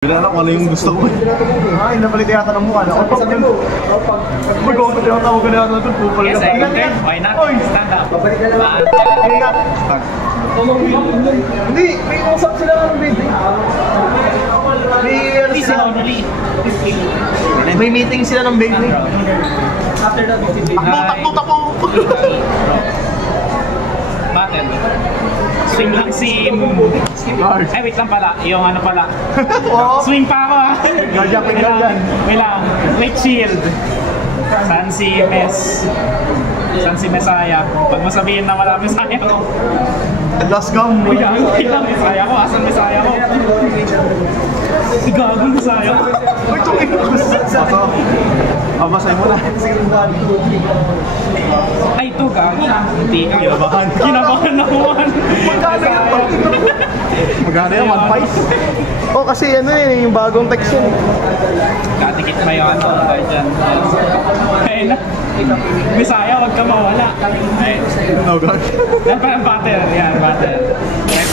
Wala na kung ano yung gusto ko. Ay, napalit yata ng mukha. Mag-comment yung tawag ko na yata ito. Pupal ka. Why not? Stand up. Babalik na lang. Ingat. Hindi, may usap sila ng baby. May meeting sila ng baby. After that, takbo. Battle. Swing lang si... Ay, wait lang pala. Yung ano pala. Swing pa ako ha. Wait lang. Wait, shield. San si Messiah. Pag masabihin na wala Messiah ko. Last gum. Wait lang, Messiah ko. Asan Messiah ko? Gagong Messiah ko. Uy, tumingin ko. Abasay mo na. Ay, ito gagi. Hindi ka. Kinabahan ako man. Magkano yan? 1.5? Oh, kasi ano eh, yung bagong text yun. Katikit pa yung ano. Dahil dyan. Ayun na. Bisaya, huwag ka mawala. Oh God. Yan pa yung battle. Yan, battle. Check.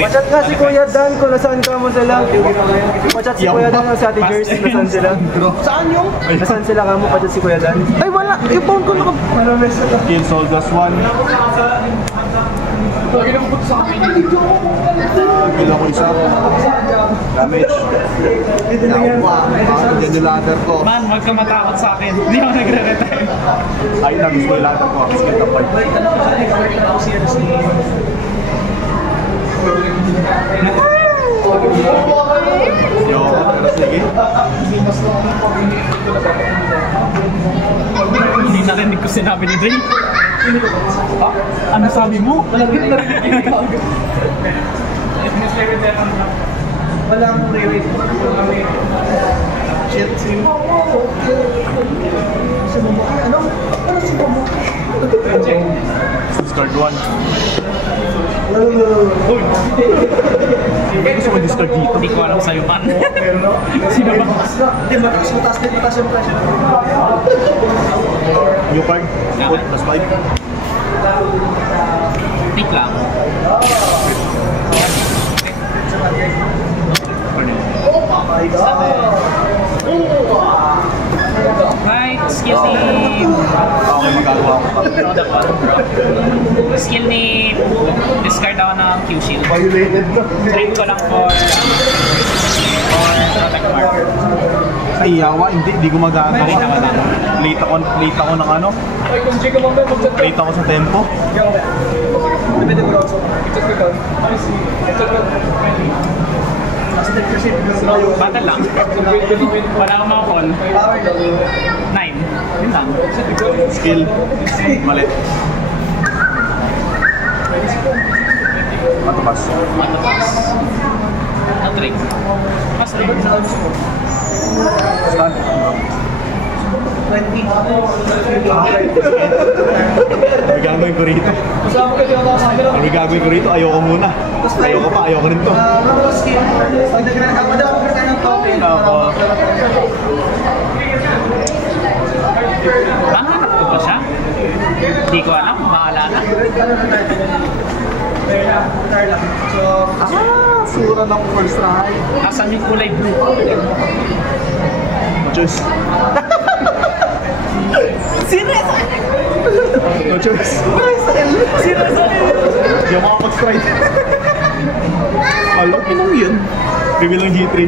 Machat nga si Kuya Dan kung nasaan ka mo sila. Machat si Kuya Dan sa Ate Jers, nasaan sila? Saan yung? Nasaan sila ka mo, pachat si Kuya Dan? Ay wala, yung phone ko naka... Kill Soldiers 1. Kill ako isa. Damage. Yan yung ladder ko. Man, huwag ka matakot sa akin. Hindi ako nagre-retire. Ay, nabis ko yung ladder ko. Skill top 5. Yo, pero sige. Hindi narinig ko sinabi ni Dre. Ano sabi mo? Walang re-rate. Shit, sim. Ano? Ano si Momo? Discard 1. Gusto ko discard dito. Hindi ko alam sa'yo man. Sino ba? Hindi, mataas din. New card. Plus 5. Tik lang. Oh my God! Right, skill ni... Okay, magagawa ko pa. Skill ni... Discard ako ng Q-Shield. Violated na. Trade ko lang for Protect Mark. Ay, yawa, hindi gumagagawa. Late ako ng ano? Late ako sa tempo. Battle lang. Wala akong mga call. 9. Yun lang. Skill. Malit. Matapas. No-trick. Pass rin. Stand. May gagawin ko rito. May gagawin ko rito. Ayoko muna. Ayoko rin to. Mahanap ko ba siya? Hindi ko alam. Bahala na. Sura ng first try. Asan yung kulay blue? Choice. No choice. Hindi ako makapag-strike. Alam ko lang yun. Reveal ng G3.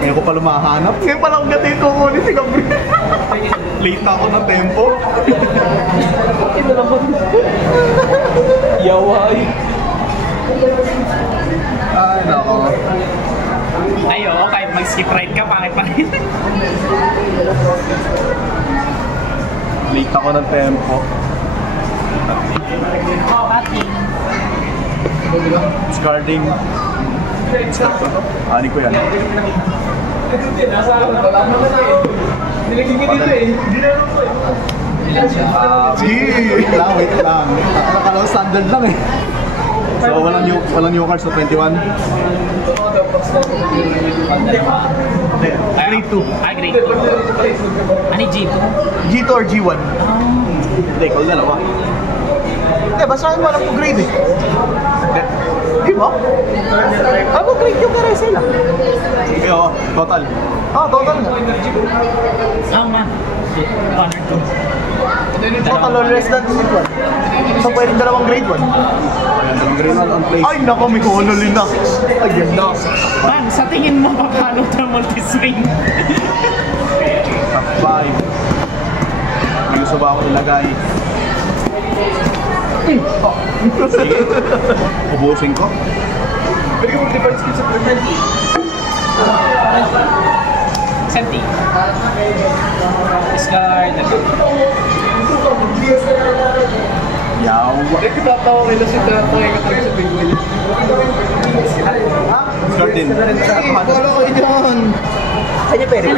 Ngayon ko pala mahanap. Ngayon pala akong gatin ko kunin si Gabriel. Late na ako ng tempo. Ito naman. Yaway. Ay, nako. Ay, oo. Kahit mag-skip ride ka, pangit pa rin. Late ako ng tempo. Discarding. Ani ko yan. Wait lang. Nakalaw standard lang eh. So walang new cards sa 21. Grade 2. Ay, grade 2. Ano G2? G2 or G1? Hindi, call dalawa. Hindi, basahin mo lang po grade eh. Di ba? Ako grade yung Carousel ah. Oo, total. Total nga. Man. 1 or 2. Total or less than grade 1. So pwedeng dalawang grade 1. Ang green on place. Ay nako, may honolin na. Ayan na. Man, sa tingin mo paano ito multi-swing? Top 5. May gusto ba ako ilagay? Sige. Ubusin ko. Pwede ko mag-different skill sa preference. Senti. Discard. Yaw. Tatawa kayo si Tatoy katawag sa Big Will. Start din. Wala ko dyan. Kanya peri.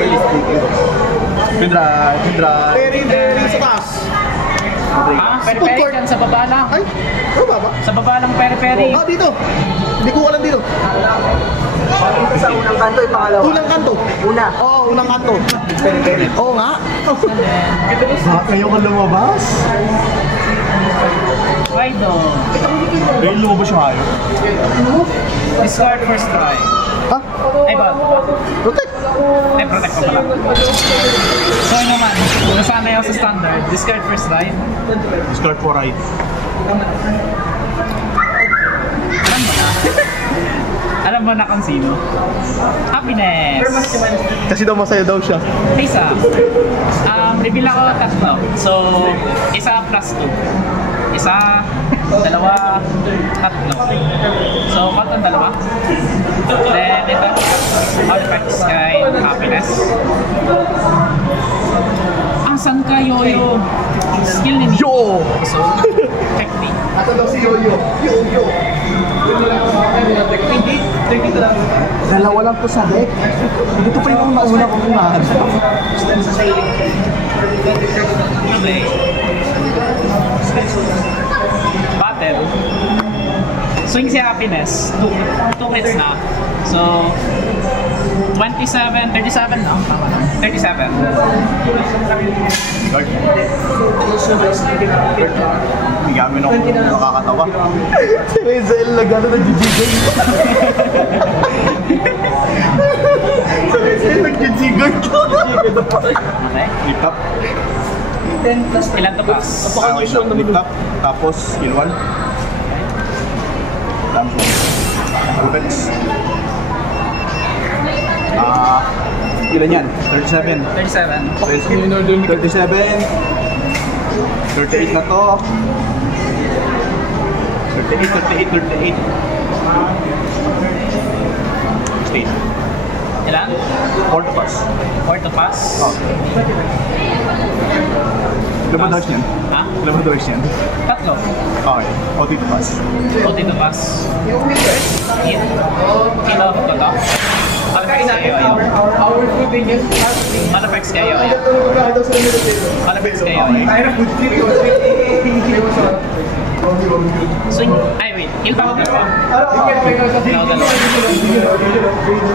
Pindra. Peri sa taas. Peri-peri dyan sa baba lang. Ay, ano ba ba? Sa baba lang peri-peri. Dito. Hindi ko alam dito. Dito sa unang kanto, yung pangalawa. Unang kanto? Una. Oo, unang kanto. Peri-peri. Oo nga. Kayo ka lumabas? Why don't? Kayo lumabas yung hayo? Discard first try. Ha? Ay ba? Protect. Ay, protect pa pala. So ano man, nasanay ako sa standard. Discard first try. Discard for right. Alam mo na kung sino? Happiness! Kasi daw masaya daw siya. Isa. Reveal ako tatlo. So, isa plus 2. Isa, dalawa, tatlo. So, cut ang dalawa. Then, ito. Artifacts kay Happiness. Asan ka, Yoyo? Skill ni Nico. Yo! So, technique. Asa daw si Yoyo? Yo! Dalawa lang po sa deck. Ito pa yung nauna kong unahan. Play. Battle. Swing si Happiness. Two hits na. So, 37 na. Tama na. 37. Guard. Hindi kami nung nakakatawa. Si Rezel na gano'n nag-jigay. Si Rezel nag-jigay. Okay. Lift up. Ilan to pass? Lift up. Tapos skill 1. Albex. Ilan yan? 37. 37. 37. 38 na to. 38. Stay. Ilan? 4 to pass. 4 to pass? Ilan ba doors yan? Ha? Ilan ba doors yan? Tatlo. Okay. OT to pass. OT to pass. Hit. Kilo ko to. Malapix kayo ayaw. Malapix kayo ayaw. Malapix kayo ayaw. Swing. Ay, wait. Kill pa ako dalawa. No, dalawa.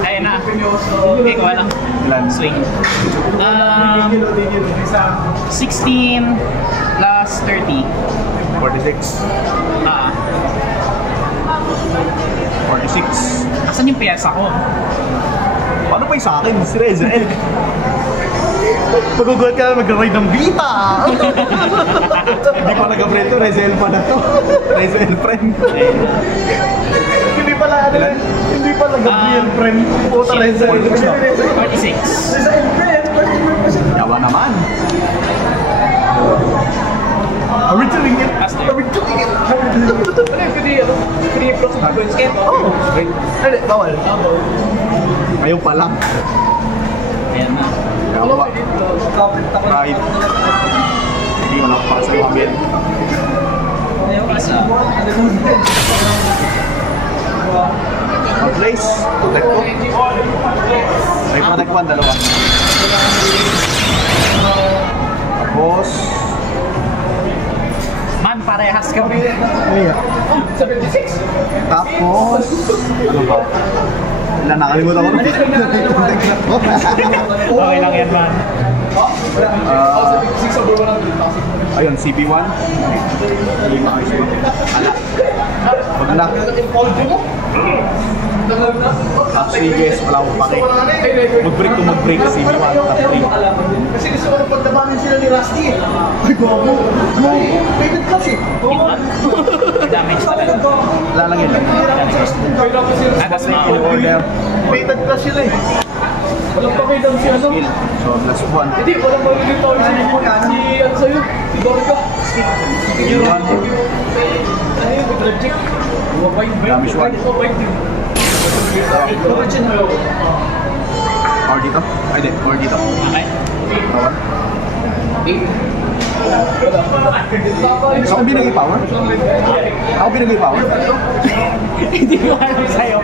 Ayun na. Okay, kuha lang. Ilan? Swing. 16 plus 30. 46. 46. Asan yung piyesa ko? Paano pa yung sa akin? Si Rezel. Magugulat ka na mag-ride ng Vita. Hindi pa nag-friend to. Rezel pa na to. Rezel friend. Hindi pala ano Ilan? Hindi pala Gabriel friend. Puta Rezel. 46. Rezel friend. Yawa naman. Originally yun. Aster. Originally yun. Oh. Hindi, bawal. Ngayon pa lang. Ayan na. Yawa. Right. Hindi mo lang para sa Mabel. Isa. Place. Protect ko. May protect 1, dalawa. Tapos. Man, parehas kami. Tapos. Ano ba? Ilan nakalimutan ko. Okay lang yan, man. Ayun, CB1. Wag na. Sige, wala akong pake. Mag-break to mag-break, CB1, top 3. Kasi gusto ko na pagdabanin sila ni Rusty. Ay, gago. Fated class eh. Damage talaga. Lalagyan lang. Atas na ako. Order. Fated class sila eh. Walang pakidam si ano? So, plus 1. Hindi, walang pakidam tayo si ano sa'yo? Si Dorga. CB1. Ano yung project? Damage 1. Power dito? Ay, di. Power dito. Okay. Power. Ako binigay power? Ako binigay power? Hindi ko alam sa'yo.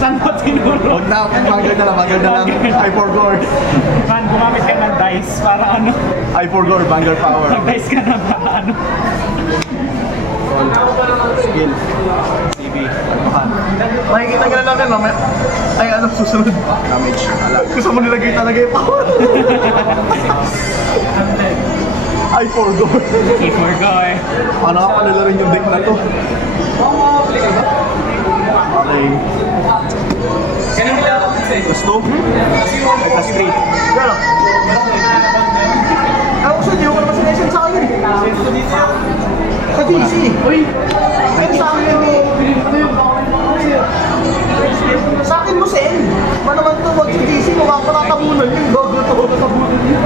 Saan mo tinuro? Huwag na. Vanguard na lang. I4 Gore. Man, gumamit ka ng dice para ano? I4 Gore, Vanguard power. Mag-dice ka na para ano? Skill. CB. Almahan. Makikita ka na natin mamaya. Ay, ano susunod? Damage. Ala. Gusto mo nilagay talaga yung power. I4 Gore. Keyboard ko eh. Paano ka palala rin yung deck na to? Okay. Plus 2. Ay, plus 3. Gano'n? Ako sa hindi ko naman sinasend sa akin. Sa DC. Uy! Ano sa akin yung... Sa akin mo send. Paano man ito, wag sa DC, mukha pa natabunan yun. Gago ito, natabunan yun.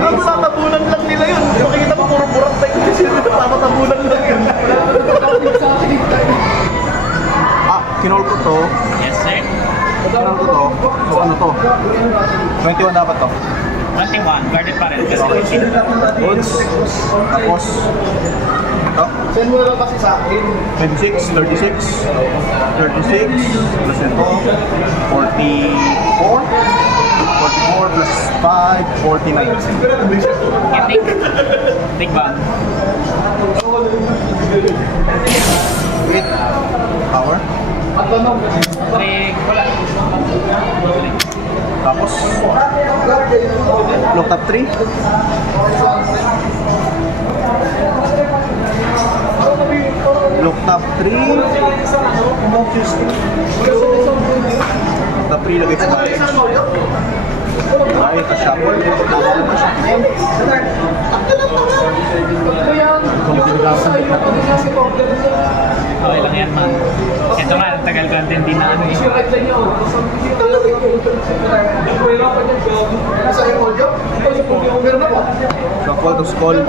Gago natabunan lang nila yun. Makikita mo puro burak tayo kasi natabunan lang yun. Kinol ko to. Yes, sir. Kinol ko to. So ano to? 21 dapat to. 21. Guarded pa rin kasi 15. Goods. Tapos. Ito. Send mo na lang kasi sa akin. 26, 36. 36. Plus ito. 44. 44 plus 5. 49. Take ba? Wait. Power. Take. Wala. Tapos. Look top 3. Look top 3. Top 3 lagay sa damage. Ay, ka-shuffle. Tama naman siya. Kung tinigasan din na to. Okay lang yan, man. Ito nga, tagal ko din din na ano eh. Shuffle to skull.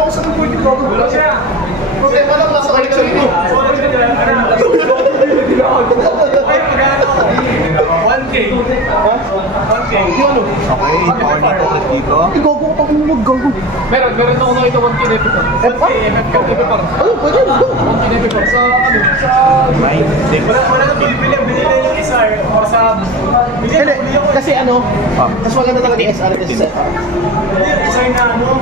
Problema lang nasa collection mo. 1K. 1K. Okay, power nito ulit dito. Gago ko tapos mo gago. Meron ako nakita 1K na ito. Ano, pwede na. 1K na ito. Sa ano? Sa... Wala na binili yung SR o sa... Kasi ano, mas maganda talaga yung SR kasi sa... Design na ano,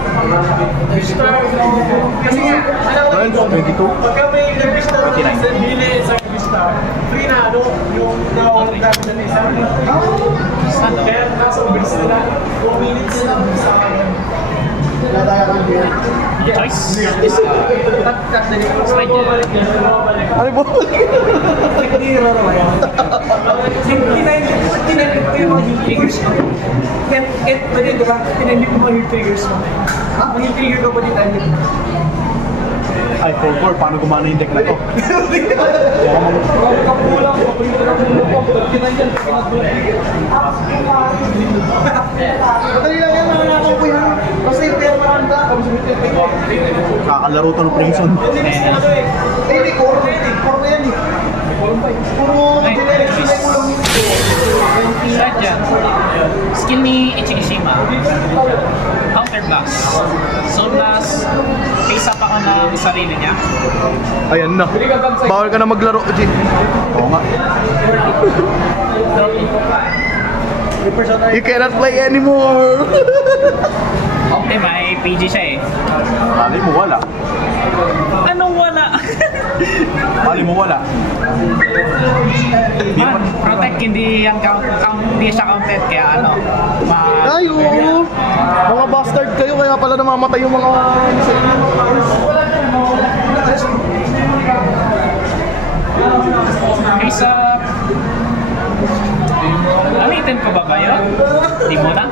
kasi nga, 12, 22. pagka may nag-Vista, 29. bili sa Vista, free na ano, yung nawawalan namin na isa. Kaya nasa bilis na lang, 4 minutes na lang sa akin. Choice. Ano ba? Figures mo. Kahit pwede diba, tinanip mo yung figures mo. Mag-trigger ka pa din tayo. Ay, 4-4. Paano gumana yung deck na to? Kapulang, madali lang yan, nananakaw ko yan. Basta yung pera maranda. Kakalaro to ng prison. Hindi, core na yan eh. Puro generic sila kulang yung Sadya. Skill ni Ichigashima. Counter blast. Soul blast. Face up ako ng sarili niya. ayan na. Bawal ka na maglaro, Jin. Oo nga. You cannot play anymore. Okay, may PG siya eh. Mali mo wala. Anong wala? Mali mo wala. Man, protect hindi siya counted kaya ano. Ayo. Mga bastard kayo, kaya pala namamatay yung mga... Isa... Ulitin ko ba yun? Di mo na?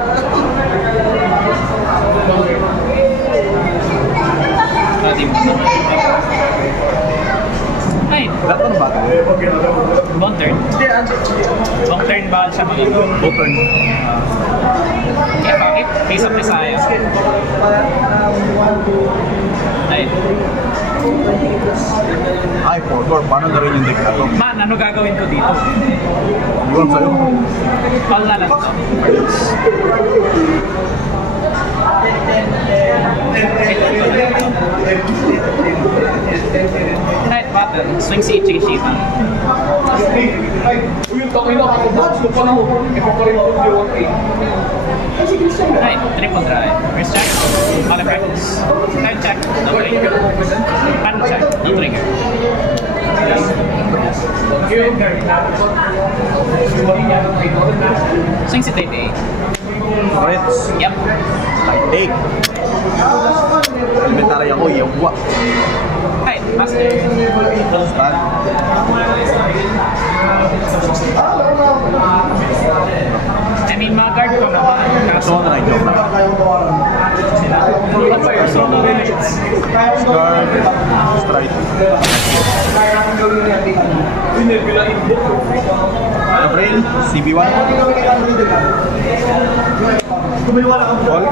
Di mo na. Ay, Lahat ano ba? long turn. Long turn ba siya mga Long turn. Kaya bakit? Face up ni Saya. Ay, Ay, for paano na rin yung deck na to? man, ano gagawin ko dito? Yun sa'yo. Call na lang to. Night button, swing si Ichikishita. Right, triple drive. First check, auto practice. Time check, no trigger. Hand check, no trigger. Swing si Type A. Reds. Yep. Take. Inventory ako, yawa. Right, master. Stand. I mean, mga guard ko naman. So, ano na yung joke na? Guard. Strike. Brain. CB1. Call.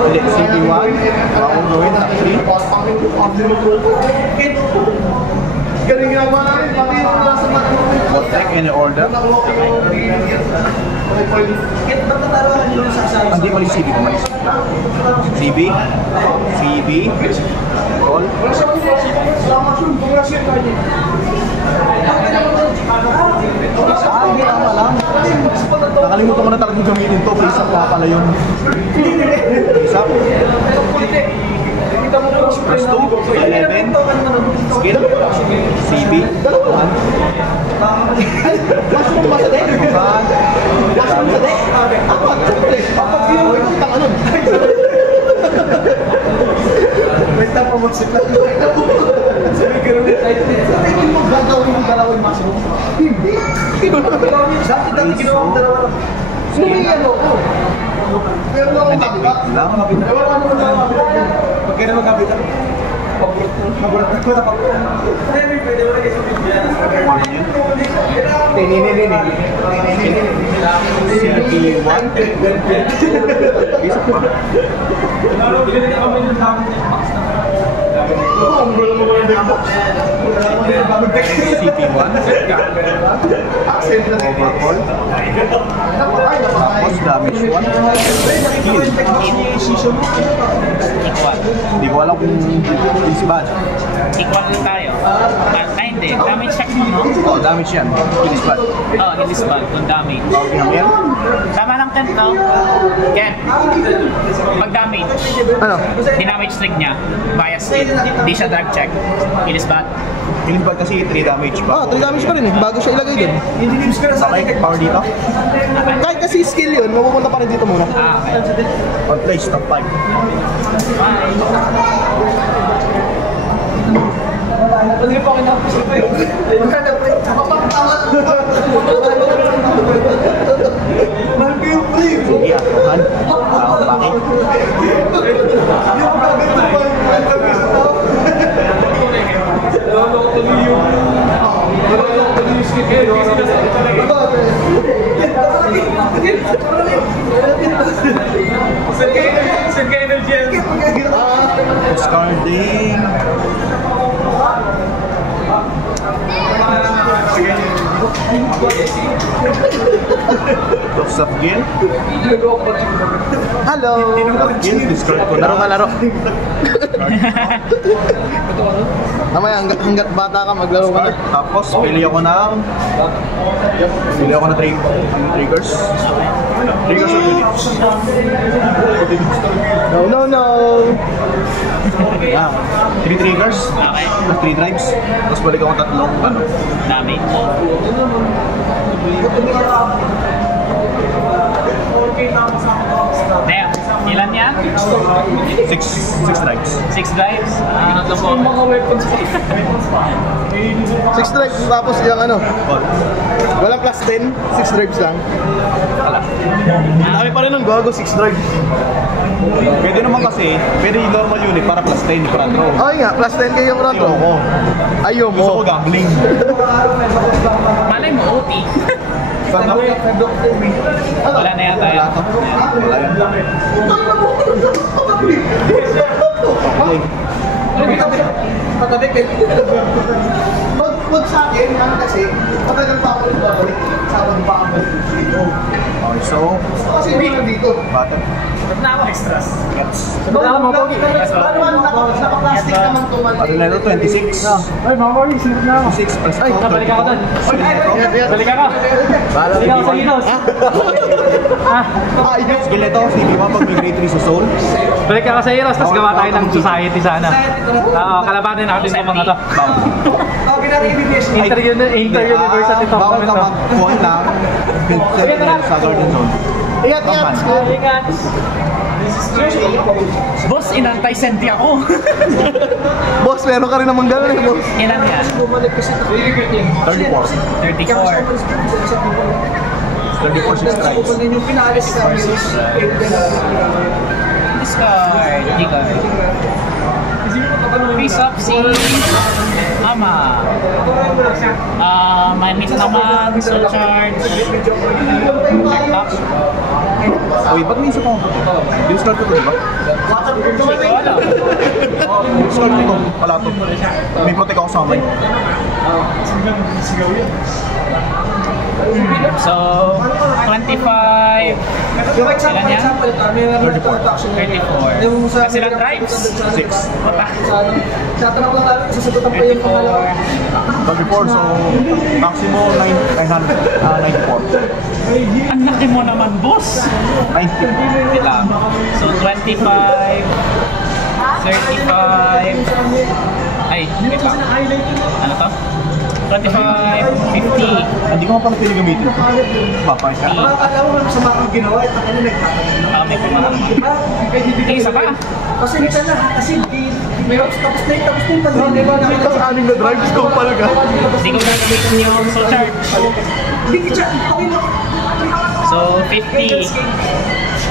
Hindi, CB1. Bakong gawin. What check any order? Hindi mali CB ko, mali. CB. CB. Call. Hindi tama lang. Nakalimutan ko na talagang gamitin to. Face up pa pala yun. Face up. Press 2, 11, skill, CB, 1. Mas mo sa deck? Mas mo sa deck? Apat, triple. Apat view, itong tanga nun. Wait na po, masiplat. Sabi ka rin, sabi ko mo gagawin yung dalawin mas mo. Hindi. Dati ginawa ang dalawa lang. Sumiyan ako. Pero na akong kapita. Ewan ka naman na pag kaya magkapit ako. Magulat ko na pag... Hindi, pwede mo na kayo sa bigyan. Ano yun? Tininin. CB1. Isa po. CP1 overhaul tapos damage 1 heal. Equal. Hindi ko alam kung is bad. Equal na tayo. Ay, hindi. Damage check mo, no? Oh, damage yan. Heal is bad. Oh, hindi spell. Kung damage. Tawag ng yan. Tama lang 10 to. Ken, pag damage, Ano? dinamage string niya, bias skill. Hindi siya drag check. It is bad. Heal is bad kasi 3 damage pa. 3 damage pa rin eh, bago siya ilagay dun. Okay, power dito. Kahit kasi skill yun, mapupunta pa rin dito muna. Ah, okay. On place, top 5. Hindi pa kinapos na pa yun. Mahal ko yung free. Sige, atuhan. Bakit? Nalala ko tuloy yung skip eh. Saan ka energy yan? Discarding. Toss up game. Hello! Game, discard ko na. Laro ka, laro. Mamaya, hanggat bata ka, maglaro ka na. Tapos, pili ako ng triggers. Triggers or units. No. Yeah. 3 triggers. Okay. 3 drives. Tapos balik ako tatlong Damage. Six strikes. 6 drives. Yung mga weapons pa. 6 stripes tapos yung ano. Walang plus 10, 6 stripes lang. Dami pa rin ng gago, 6 stripes. Pwede naman kasi, pwede yung normal unit para plus 10 front row. Okay nga, plus 10 kayo yung front row. Ayoko. Ayaw mo. Gusto ko gambling. Malay mo, OT. Wala na yata yan. Patabi kayo. Pag sa akin, ano kasi, matagal pa ako rin babalik. Sabag pa ako dito. Okay, so, Kasi hindi na dito. button. Extras. Paano man, naka-plastic naman ito. Ano na ito? 26. Ay, mga boy, sinip na ako. 6 plus 4. Ay, balik ako doon. Balik ako. Balik ako sa Inos. Skill ito, sige mo pag may grade 3 sa soul. Balik ako sa Inos, tapos gawa tayo ng society sana. Oo, kalabanin natin sa mga to. Inter-university top Bawal naman ka to. mag-call lang. Sentinel sa garden zone. Ingat, ingat. Ingat. Boss, inantay-senti ako. Boss, meron ka rin naman gano'n eh, boss. Ilan yan? 34. 34. 34 6 strikes. Yung pinalis sa Discard. Discard. Face up si Mama. May miss naman. Soul charge. Check up. Uy, ba't may isa pa ako? Discard ko ito, di ba? Wala. Discard ko ito. Wala ito. May protect ako sa amin. So, 25. Ilan yan? 34. Kasi lang drives? 6. Tatanong lang natin, sasagutan pa yung pangalawa. 34, so maximum 994. Ang laki mo naman, boss. 90. Wait lang. So, 25. 35. Ay, wait lang. Ano to? 25, 50. Hindi ko nga pala pwede gamitin ito. Papay siya. Alam mo, masama kang ginawa, at ako nagtatanong. May pumahal. Isa pa. Kasi minsan na, kasi meron tapos na yung pag-hindi ba Ito sa aning na drives ko pala ka. Hindi ko gagamitin yung soul charge. Hindi kita, okay na. So, 50.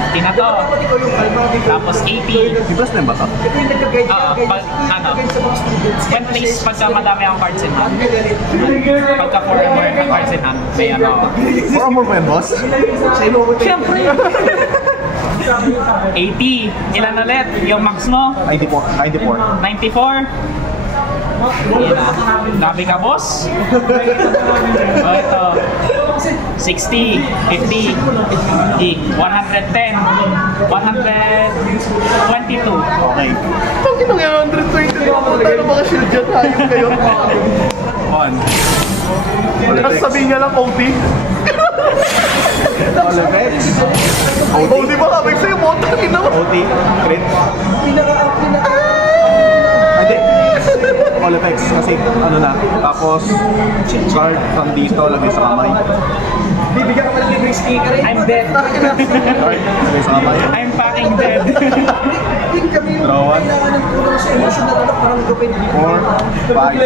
50 na to. Tapos 80. Di plus na yung bata? Ito yung nagka-guide Pag, ano, sa mga students. when place, pagka madami ang cards in hand. Pagka 4 or more ang cards in hand, may ano. For more pa yan, boss? Siyempre! 80. Ilan ulit? Yung max mo? 94. 94. Yan na. Gabi ka, boss? O, ito. 60, 50, 110, 122. Okay. Pag inong yan, 120 na ako tayo ng mga shield dyan. Hayop kayo. 1. Tapos sabihin niya lang OT. All effects. OT ba kabig sa'yo? Botang ina mo. OT. Crit. Hindi. All effects. Kasi ano na. Tapos card from dito lagay sa kamay. Bibigyan ka pala ng free sticker eh. I'm dead. Card lagay sa kamay. I'm fucking dead. Hindi kami yung Draw one. kailangan ng tulong sa emotional na parang gawin. 4, 5,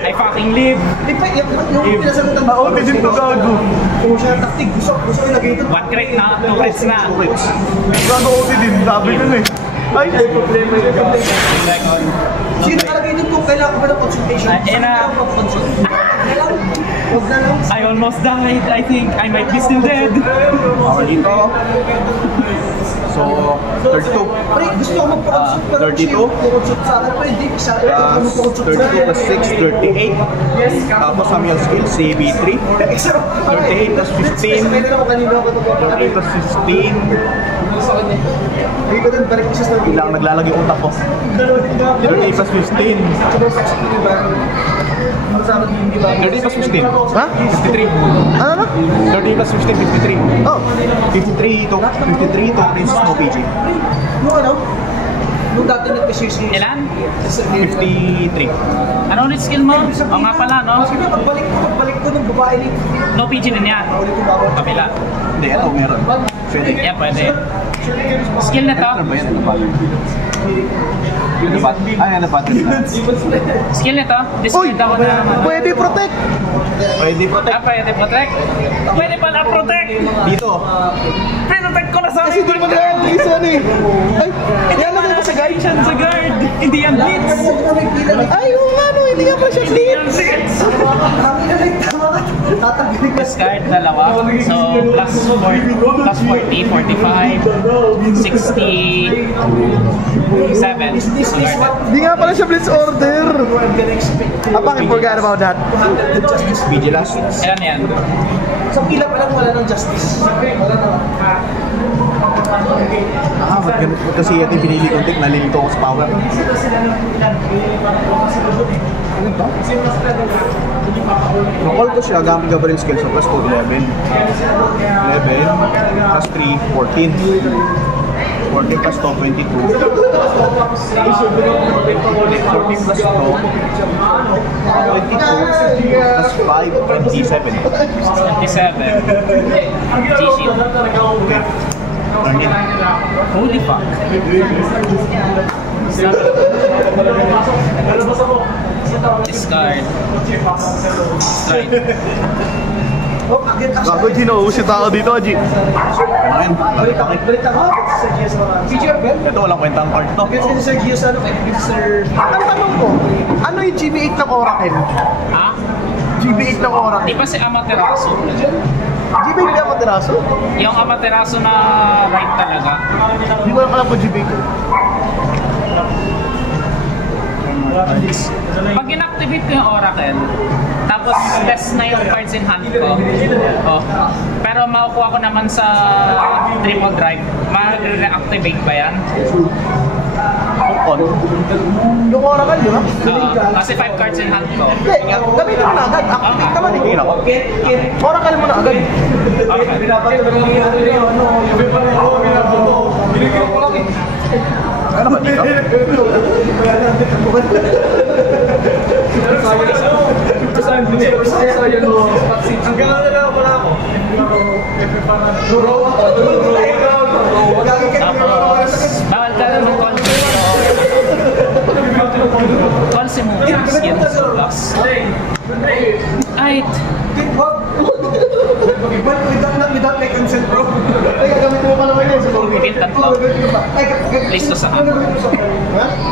6. I fucking live. Di pa, yung pinasagutan mo. OT din to gago. Kung siya taktik, gusto ko ilagay ito. 1 crit na, 2 crits na. 2 crits. Gago OT din. Sabi ko na eh. Ay, Ay, problema yun. Sino nakalagay dun kung kailangan ko ba ng consultation? Ay, na. Huwag na lang. I almost died. I think I might be still dead. Okay dito. So, 32. Pre, gusto ko magpa-consult. 32. Consult sa akin. Pre, hindi. Sa akin. Plus 32 plus 6, 38. Tapos sa yung skill, CB3. 38 plus 15. 38 plus 15. Hindi ko dun, balik isa sa Bilang naglalagay utak ko. 38 plus 15. 38 plus 15. ha? 53. Ano na? 38 plus 15, 53. Oh, 53 tokens, no PG. Yung ano? Nung dati nag-PCC. Ilan? 53. Ano ulit skill mo? O nga pala, no? Sige, pagbalik ko ng babae ni... No PG din yan. Ulit ko ba ako? Kabila. Hindi, ito meron. Pwede. Yeah, pwede. Skill na to. Ano ba yan? Ano ba? Ay, ano ba? Skill na to. Uy! Discard ako na naman. Pwede protect! Pwede protect. Pwede protect. Pwede pala protect. Dito. Protect ko na sa Kasi di mo na isa eh. Ay, ilalagay ko sa guide. Sa guard. Hindi yan blitz. Ay, oo nga no, hindi nga pa siya Hindi yan blitz. Discard dalawa. So, plus 40, 45, 60, 7. So, guarded. Hindi nga pala siya blitz order. Bakit forgot about that? Vigilance. Ilan yan? Sa pila pa lang wala ng justice. Wala na. Ganun po kasi yung pinili kong tick, nalilito ako sa power. Recall ko siya, gamit ka pa rin skill, so plus 2, 11. 11, plus 3, 14. 14 plus 2, 22. 14 plus 2, 22 plus 5, 27. 27. G-Shield. Turn it. Holy fuck. Discard. Strike. Bago Gino, si tao dito, G. Ayun, Balik ako. Sa GS naman. Feature Ben? ito walang kwentang card to. Kasi sa GS ano kay Mr. Ang tanong ko, ano yung GB8 ng Oracle? Ha? GB8 ng Oracle. Di ba si Amaterasu? GB8 hindi ako tiraso. Yung Amaterasu na right talaga. Hindi ko lang alam kung GB8 ko. Pag inactivate ko yung Oracle, tapos less na yung cards in hand ko, pero makukuha ko naman sa triple drive, ma-reactivate ba yan? Yung Oracle, di ba? Kasi 5 cards in hand ko. Hindi, gamitin mo na agad. Activate naman eh. Tingin ako. Oracle mo na agad. Okay. Ano ba dito? Tapos, bawal ka naman Consi mo yung skin sa box. Ay, Without my consent, bro. Ay, gagamitin mo pa naman yun. pintan ko. Place to sa ano.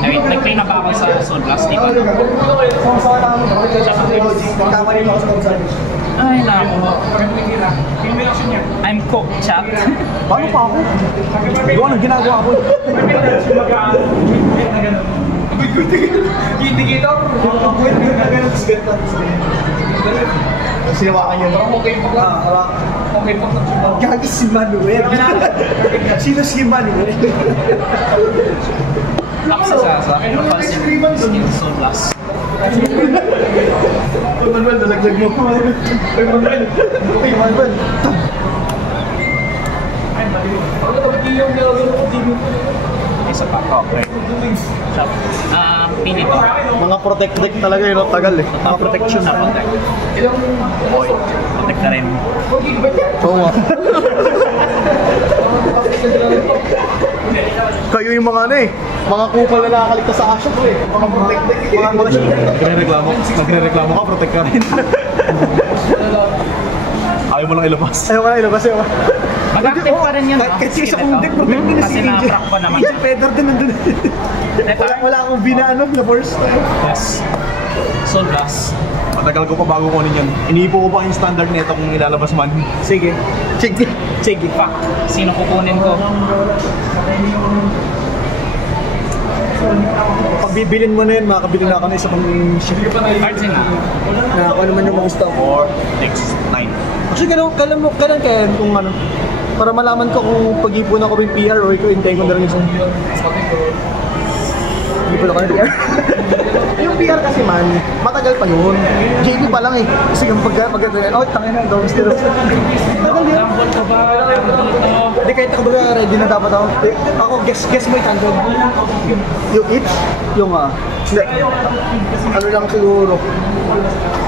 Ay, wait, nag-play na ba ako sa Soul Blast? Di ba? Kamali mo ako sa consent. Ay, naku. I'm cooked, chat. Paano pa ako? Yung ano ginagawa ko? Indicator? Sinawakan yun. Okay po lang. Okay po lang. Gagi si Manuel. Sino si Manuel? Ako sa Sasa. Consi mo yung skin sa Soul Blast. Manuel, nalaglag mo. Manuel. Okay, Manuel. Isa pa. Okay. Shop. Pili ko. Mga protect deck talaga yun, tagal eh. Mga protection. Sa protect. Boy, protect na rin. Oo nga. Kayo yung mga ano eh, mga kupal na nakakaligtas sa asya ko eh. Mga protect deck. Nagre-reklamo ka, protect ka rin. Ayaw mo lang ilabas. Ayaw ka na ilabas yun. Mag-active pa rin yun, no? Kasi sa Skill kung ito. deck, protect nila Kasi si na-proc pa naman. Yan, feather din nandun. Wala akong binaano na first time. Yes. Soul Blast. Matagal ko pa bago kunin yun. Iniipo ko pa yung standard nito kung ilalabas man. Sige. Sige. Sige, fuck. Sino kukunin ko? Pag bibilin mo na yun, makakabili na ako na isa pang ship. Cards in hand. Na ako naman yung mga gusto ko. 4, 6, 9. Actually, kailan kaya kung ano, para malaman ko kung pag-ipon ako yung PR or ikaw hintayin ko na rin yung ipon ako ng PR. Yung PR kasi man, matagal pa yun. JB pa lang eh. Kasi yung pag-gano'n, oh, tangin na, gawin still. Tagal yun. Rumble ka ba? Dito. Hindi, kahit ako ba ready na dapat ako. Ako, guess mo 800. Yung each, Yung hindi. Ano lang siguro.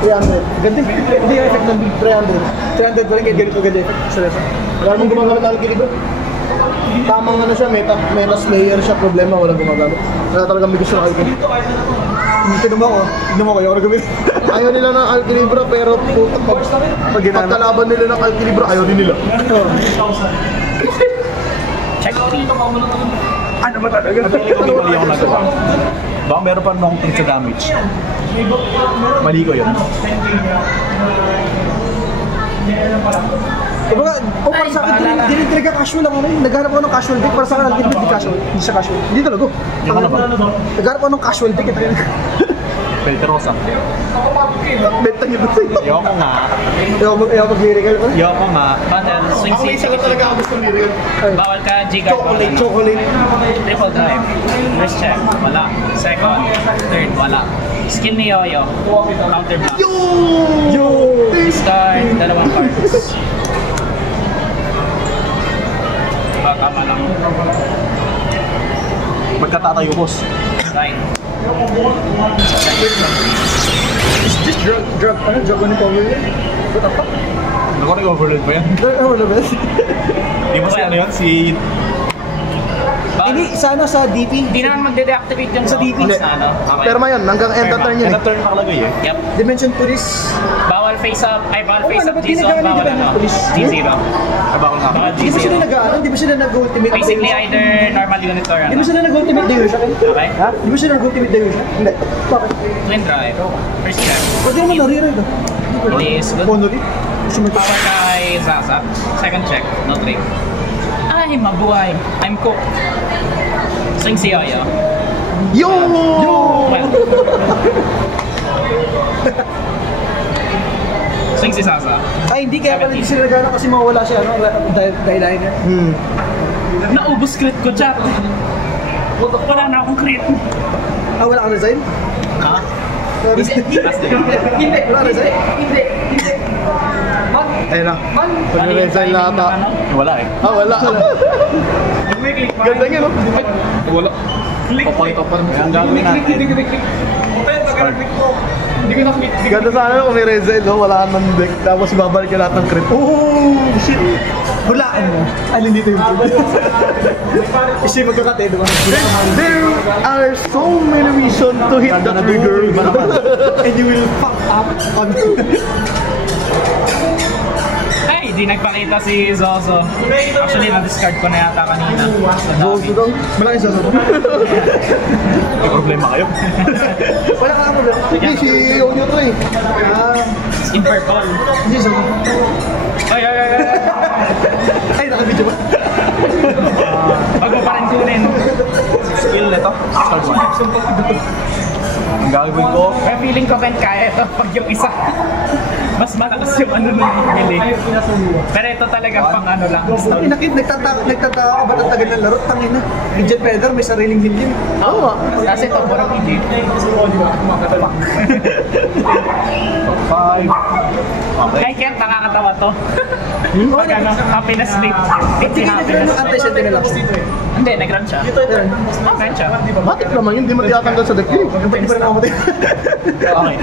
300. Ganda. Hindi yung effect ng 300. 300 pa rin, kahit ganito ganda effect. Seryoso. Wala mong gumagamit ng algorithm. Tamang ano siya, meta slayer siya, problema, walang gumagano. Kaya talagang may gusto na kayo. Tignan mo ako, ayaw ko gawin. Ayaw nila ng Alcalibra, pero pagkalaban nila ng Alcalibra, ayaw din nila. Check 3. Ano ba talaga? Mali ako nagawa. Baka meron pa nung crit sa damage. Mali ko yun. Para sa akin, hindi talaga casual lang ano yun. Naghanap ako ng casual deck, para sa akin, hindi casual. Hindi siya casual. Hindi talaga. Naghanap ako ng casual deck, Pelterosa. benta niyo ba sa'yo? Ayoko nga. Ayaw mag-lyrical ko. Ayoko nga. Bundle, swing Ako seat. isa lang talaga ako gusto lyrical. Bawal ka, G-Guard. Chocolate. Triple drive. First check, wala. Second, third, wala. Skill ni Yoyo. Counter block. Yo! Start, dalawang cards. Tama lang. Magkatatayo, boss. Right. Is this drug? Ano? Drug on the power yun? What the fuck? Ako nag-overload ba yan? Ano ba? Di ba si ano yun? Si... Hindi, sana sa DP. Hindi naman magde-deactivate yung Sa DP. sa ano. Okay. Pero yun, hanggang end of turn yun End eh. of turn nakalagay eh. Yep. Dimension Police. Bawal face up. Ay, bawal face up ba't di G-Zone. nagkaroon Bawal ng ano. police? G0. Ay, bakit nga? Bawal Di ba sila G0. Di ba sila nag-ultimate? Basically, either normal unit or Di ano. ba sila nag-ultimate Deusha? Okay. Ha? Di ba sila nag-ultimate Deusha? Hindi. Bakit? Twin drive. First check. Pwede naman na-reride ah. Release. Good. Monolith? Bawal kay Zaza. Second check. No trade. Ay, mabuhay. I'm cooked. Swing si Yoyo. Yo! Well. Swing si Zaza. Ay, hindi kaya pala hindi sila nagana kasi mawala siya, ano? Dyliner. Naubos crit ko, chat. Wala na akong crit. Ah, wala kang resign? Ha? Wala resign? Hindi. Wala resign? Hindi. Ayun na. Pag-resign na ata. Wala eh. Ah, wala. Ganda nga, no? Wala. Papunta pa naman. Ang gagawin natin. Start. Hindi ko na-click. Ganda sana kung may resign, no? Wala kang deck. Tapos babalik ka lahat ng crit. Oh, shit. Hulaan mo. Alin dito yung kasi magkakate, diba? There are so many reasons to hit the trigger. And you will fuck up on Ay, di nagpakita si Zozo. Actually, na-discard ko na yata kanina. Zozo daw. Malaking Zozo. May problema kayo. Wala ka naman. Hindi, si Onyo to eh. In purple. Hindi, Zozo. Ay, ay, ay, ay. Ay, naka-video ba? Pag mo pa rin kunin. Skill nito. Start 1. Ang gagawin ko. Pero feeling ko, Ben, kaya ito pag yung isa. Mas malakas yung ano nung bili. Pero ito talaga pang ano lang. Ay, nagtataka ka ba ang tagal ng laro? Tangin na. Legion Feather, may sariling Legion. Oo nga. Kasi ito, parang hindi. 5. Okay. Kay Kent, nakakatawa to. Pag ano, happiness sleep. Hindi ka nagkaroon ng anti-sentinel action. Hindi, nag-run siya. Nag-run siya. Bakit naman yun? Hindi mo tiyatanggal sa deck yun. Hindi pa rin ako Okay.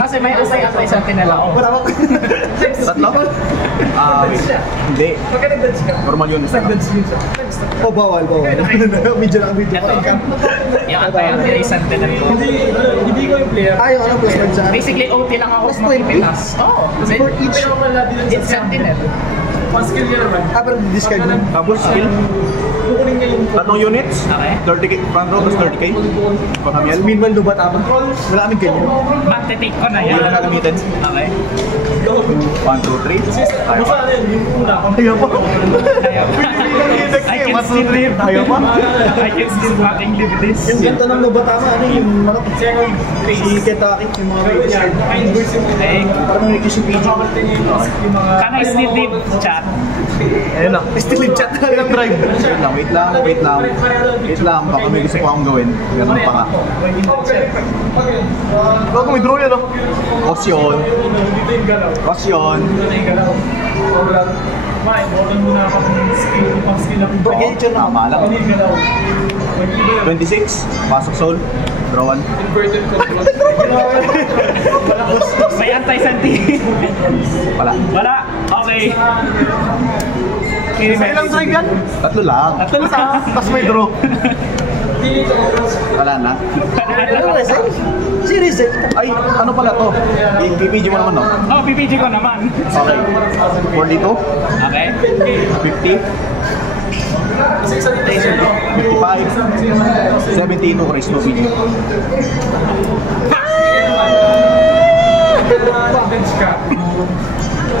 Kasi may anti-sentinel ako. Wala ba? Tatlo? Wait. Hindi. Normal yun. Oh, bawal. Medyo lang video pa. Yung anti-sentinel ko. Hindi ko yung player. Ay, yung ano, plus one sa Basically, OT lang ako Plus sa 20? Pinas. Oo. For each. It's sentinel. One skill niya naman. Ah, pero discard mo. Tapos skill. Kukunin niya yung Tatlong units. Okay. 30k. Front row, tapos 30k. Panghamyal. Meanwhile, lubat ako. Wala kaming ganyan. Mag-take ko na Hindi yan. na nagamitin. Okay. 1, 2, 3. Tayo pa. yung una. Ayaw pa. Ayaw. I can still live. Ayaw pa. I can still fucking live this. Yung ganda ng lubatama, ano yung manok. Second Si Kentucky, yung mga graveyard. Okay. Parang may kiss yung PG. yung mga Can I still live, chat? Ayun na. Still in chat na lang drive. Wait lang. Baka may gusto ko akong gawin. Ganun pa nga. Bago may draw yan, oh. Caution. Caution. May, bottom muna ako ng skill, pang skill ng Brigade Tama lang. 26. Pasok soul. Draw 1. Inverted control. May anti-senti. Wala. Wala. Okay. Ilang drive yan? Tatlo lang. Tatlo lang. Tapos may draw. Wala na. Ano Rizal? Si Rizal. Ay, ano pala to? PPG mo naman, no? Oh, PPG ko naman. Okay. 42, Okay. 50, 55, 72 Chris no PG. Bench ka.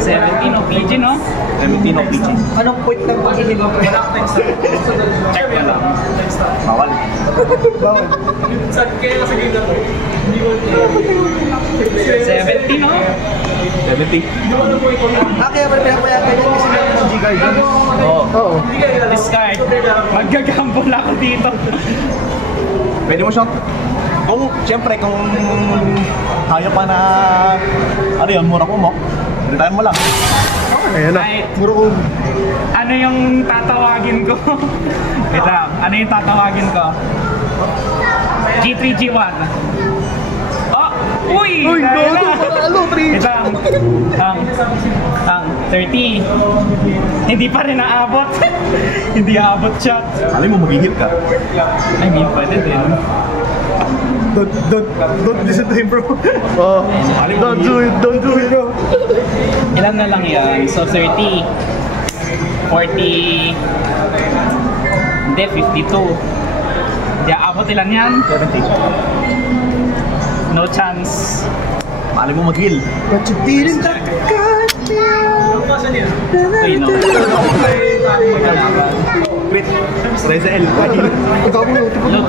17 o PG, no? 17 no PG. Anong point ng pag-inig mo? Wala ka thanks Check na lang. Bawal. Bawal. Kaya kasi gina ko. Hindi ko 17, no? 70. Kaya pala pinapayagan yan kasi meron ng G-Guard. Oo. Oo. Discard. Magagambol ako dito. Pwede mo siyang, kung, siyempre, kung kaya pa na, ano yun, mura ko mo, retire mo lang. Ayan na. Ay, Muro ko. ano yung tatawagin ko? Wait lang. Ano yung tatawagin ko? G3, G1. Oh! Uy! Uy, dahil no, na. panalo, 3. Wait lang. Ang 30. Hindi pa rin naabot. Hindi aabot shot. Alam mo, mag-hit ka. I mean, pwede din. Don't listen to him, bro. Oh, don't do it, bro. Ilan na lang yan? So 30. 40. Hindi, 52. Hindi aabot ilan yan? 70. No chance. Alam mo, mag-heal. But you didn't cut me. Uy, no. Crit. Rizal. Ikaw mo, Look.